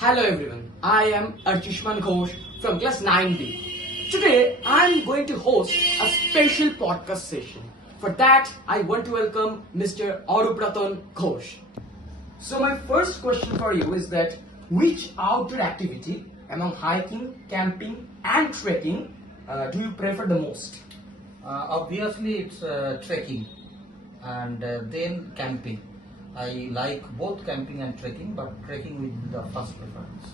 Hello everyone, I am Archishman Ghosh from class 9B. Today I am going to host a special podcast session. For that, I want to welcome Mr. Arupratan Ghosh. So my first question for you is that which outdoor activity among hiking, camping and trekking do you prefer the most? Obviously, it's trekking and then camping. I like both camping and trekking, but trekking will be the first preference.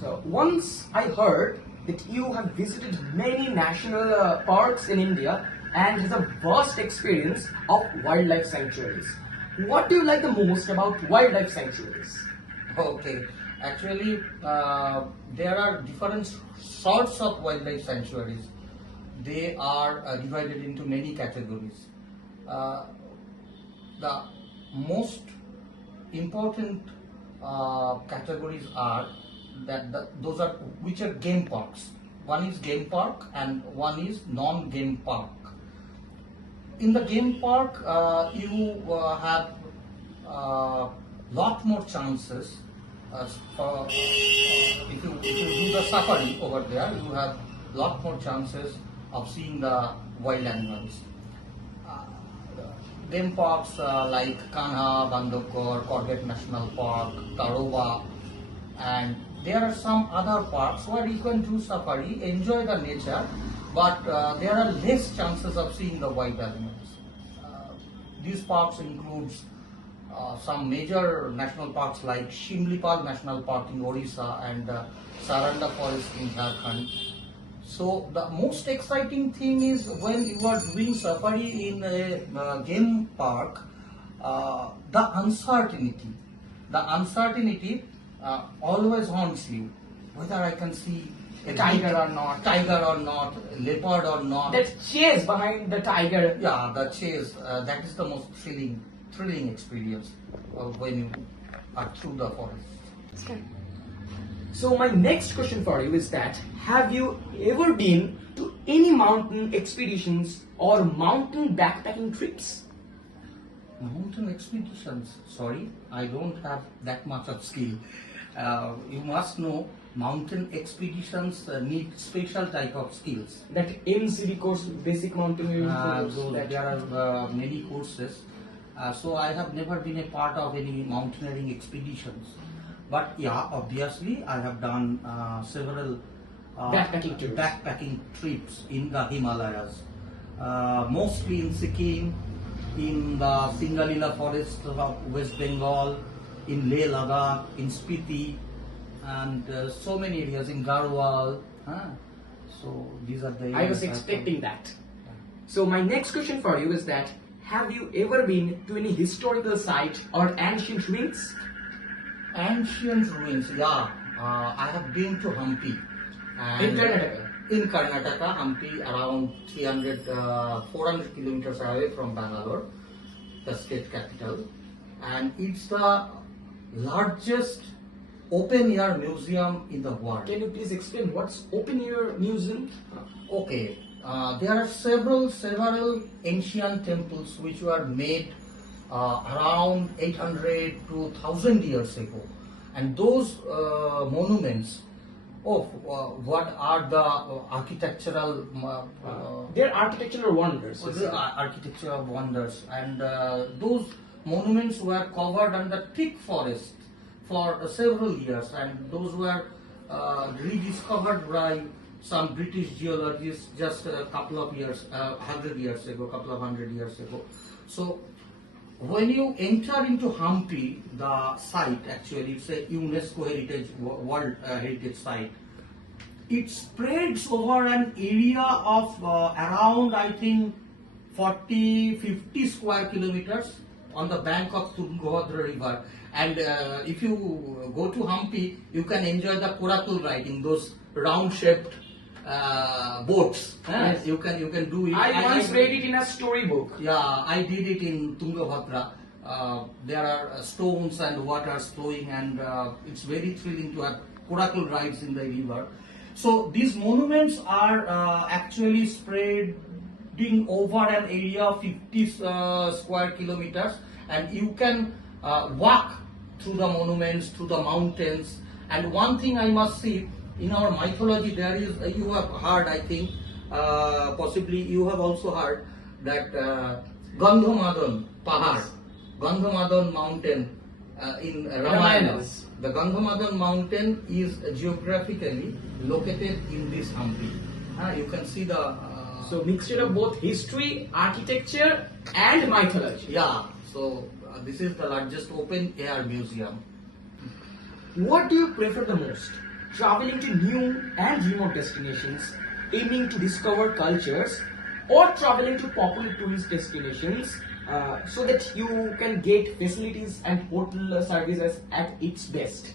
So once I heard that you have visited many national parks in India and has a vast experience of wildlife sanctuaries. What do you like the most about wildlife sanctuaries? Okay, actually, there are different sorts of wildlife sanctuaries. They are divided into many categories. The most important categories are those are which are game parks. One is game park and one is non-game park. In the game park, you have lot more chances if you do the safari over there. You have lot more chances of seeing the wild animals. Game parks like Kanha, Bandhavgarh, Corbett National Park, Tadoba, and there are some other parks where you can do safari, enjoy the nature, but there are less chances of seeing the wild animals. These parks includes some major national parks like Shimlipal National Park in Orissa and Saranda Forest in Jharkhand. So the most exciting thing is when you are doing safari in a game park, the uncertainty always haunts you. Whether I can see a Tiger or not, leopard or not. That chase behind the tiger. Yeah, the chase. That is the most thrilling experience when you are through the forest. So my next question for you is that have you ever been to any mountain expeditions or mountain backpacking trips? Mountain expeditions. Sorry, I don't have that much of skill. You must know mountain expeditions need special type of skills. That MCD course, basic mountaineering course. There are many courses. So I have never been a part of any mountaineering expeditions. But yeah, obviously I have done several backpacking trips in the Himalayas, mostly in Sikkim, in the Singalila forest of West Bengal, in Leh Ladakh, in Spiti, and so many areas in Garhwal. So these are the areas I was expecting that. So my next question for you is that have you ever been to any historical site or ancient ruins? Ancient ruins, yeah. I have been to Hampi. In Karnataka? In Karnataka, Hampi, around 400 kilometers away from Bangalore, the state capital. And it's the largest open-air museum in the world. Can you please explain what's open-air museum? Okay. There are several ancient temples which were made around 800 to 1000 years ago, and those monuments of what are the architectural they're architectural wonders. Architectural wonders, and those monuments were covered under thick forest for several years, and those were rediscovered by some British geologists just a couple of hundred years ago. So when you enter into Hampi, the site actually, it's a UNESCO World Heritage Site. It spreads over an area of around, I think, 40-50 square kilometers on the bank of Tungabhadra River. And if you go to Hampi, you can enjoy the Korakul ride in those round-shaped boats. Yes. You can do it. I once read it in a storybook. Yeah, I did it in Tungabhadra. There are stones and waters flowing, and it's very thrilling to have Korakul rides in the river. So these monuments are actually spreading over an area of 50 square kilometers, and you can walk through the monuments, through the mountains, And one thing I must say, in our mythology there is, you have heard, I think, possibly you have also heard that Gandhamadan Pahar, Gandhamadan mountain in Ramayana. Ramayanas. The Gandhamadan mountain is geographically located in this Hampi. You can see the So mixture of both history, architecture, and mythology. yeah. So this is the largest open air museum. What do you prefer the most? Traveling to new and remote destinations, aiming to discover cultures, or traveling to popular tourist destinations so that you can get facilities and hotel services at its best?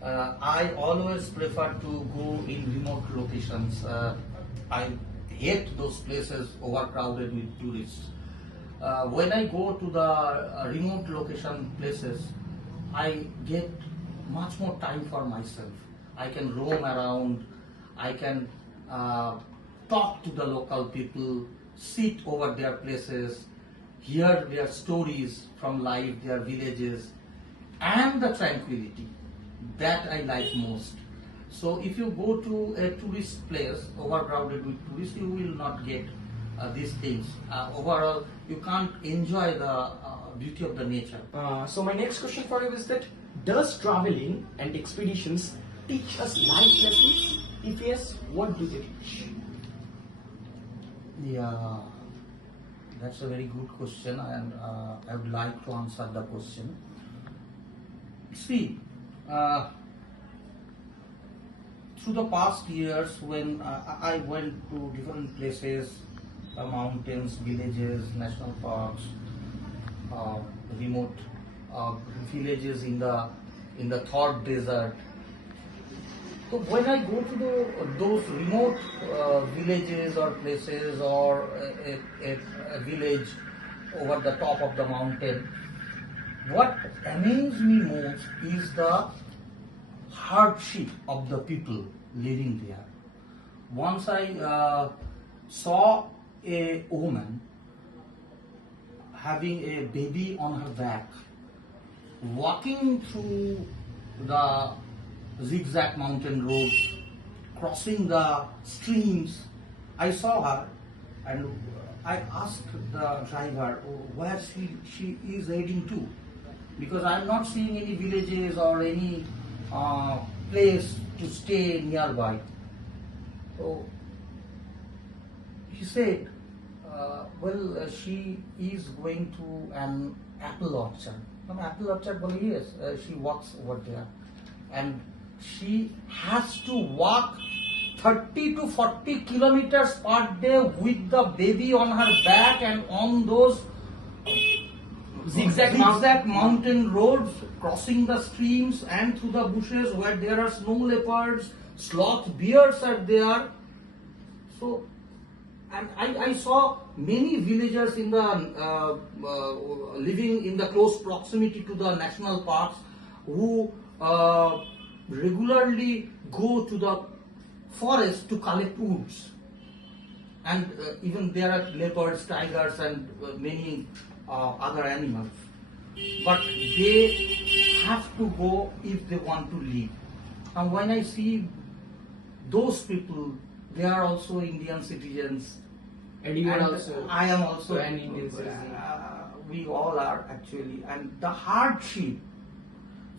I always prefer to go in remote locations. I hate those places overcrowded with tourists. When I go to the remote location places, I get much more time for myself. I can roam around, I can talk to the local people, sit over their places, hear their stories from life, their villages, and the tranquility that I like most. So if you go to a tourist place overcrowded with tourists, you will not get these things. Overall, you can't enjoy the beauty of the nature. So my next question for you is that does traveling and expeditions teach us life lessons? If yes, what do they teach? Yeah, that's a very good question, and I would like to answer the question. See, through the past years, when I went to different places, mountains, villages, national parks, remote villages in the Thor desert. So when I go to those remote villages or places, or a village over the top of the mountain, what amazes me most is the hardship of the people living there. Once I saw a woman having a baby on her back, walking through the zigzag mountain roads, crossing the streams. I saw her and I asked the driver where she is heading to, because I am not seeing any villages or any place to stay nearby. So he said, she is going to an apple orchard. An apple orchard, well, yes, she walks over there. And she has to walk 30 to 40 kilometers per day with the baby on her back and on those Zigzag mountain roads, crossing the streams and through the bushes where there are snow leopards, sloth bears are there. So, and I saw many villagers in the living in the close proximity to the national parks who regularly go to the forest to collect woods. And even there are leopards, tigers, and many other animals. But they have to go if they want to live. And when I see those people, they are also Indian citizens. And you are And also. I am also an Indian citizen. We all are actually, and the hardship.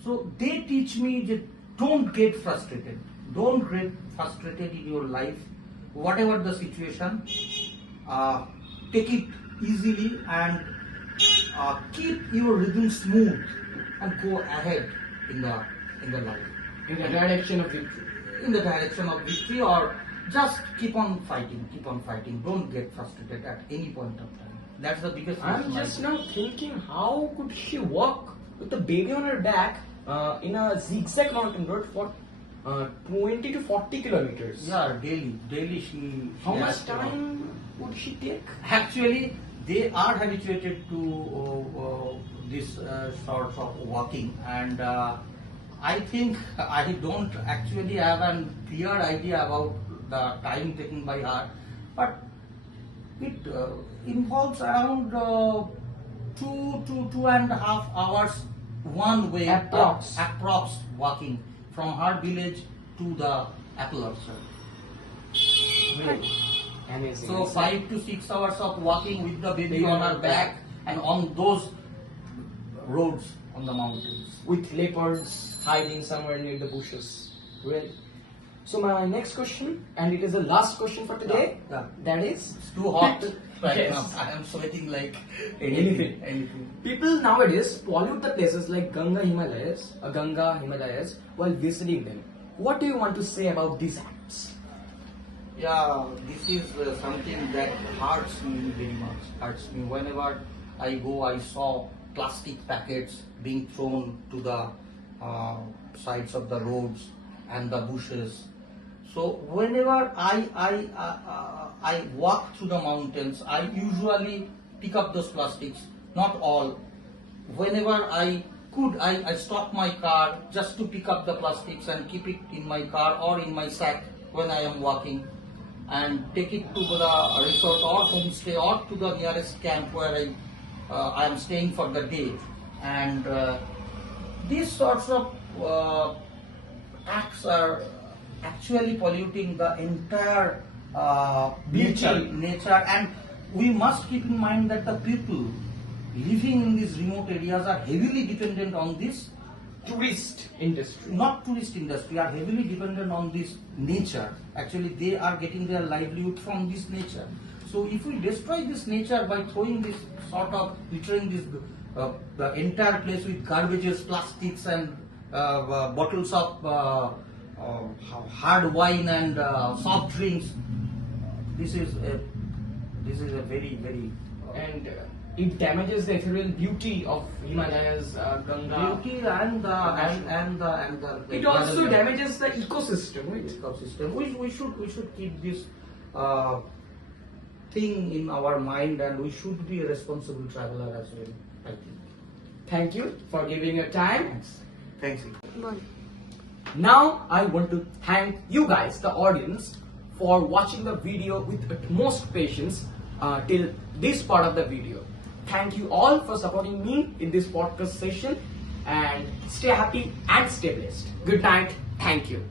So they teach me that don't get frustrated. Don't get frustrated in your life, whatever the situation. Take it easily and keep your rhythm smooth and go ahead in the life. In the direction of victory. In the direction of victory, or just keep on fighting. Don't get frustrated at any point of time. That's the biggest I'm lesson I just learned. now thinking, how could she walk with the baby on her back in a zigzag mountain road for 20 to 40 kilometers? Yeah, daily she How has much to walk. time would she take? Actually, they are habituated to this sorts of walking, and I think I don't actually have a clear idea about the time taken by her, but it involves around 2 to 2.5 hours one way Approx. approx walking from her village to the apple orchard. Really? Amazing. So 5 to 6 hours of walking with the baby on her back and on those roads on the mountains. With leopards hiding somewhere near the bushes. Really? So my next question, and it is the last question for today, Yeah. that is, It's too hot right Yes. now. I am sweating like Anything. anything. people nowadays pollute the places like Ganga Himalayas while visiting them. What do you want to say about these acts? Yeah, this is something that hurts me very much. Hurts me whenever I go. I saw plastic packets being thrown to the sides of the roads and the bushes. So whenever I walk through the mountains, I usually pick up those plastics. Not all. Whenever I could, I stop my car just to pick up the plastics and keep it in my car or in my sack when I am walking, and take it to the resort or homestay or to the nearest camp where I am staying for the day. And these sorts of acts are actually polluting the entire nature, and we must keep in mind that the people living in these remote areas are heavily dependent on this, Tourist industry. not tourist industry, are heavily dependent on this nature. Actually, they are getting their livelihood from this nature. So if we destroy this nature by throwing this sort of, littering this the entire place with garbages, plastics and bottles of hard wine and soft drinks, this is a very, very And it damages the ethereal beauty of Himalayas, Ganga. beauty and the It also environment. damages the ecosystem, right? Ecosystem. We should keep this thing in our mind, and we should be a responsible traveler as well, I think. Thank you for giving your time. Thanks. Now I want to thank you guys, the audience, for watching the video with utmost patience till this part of the video. Thank you all for supporting me in this podcast session, and stay happy and stay blessed. Good night. Thank you.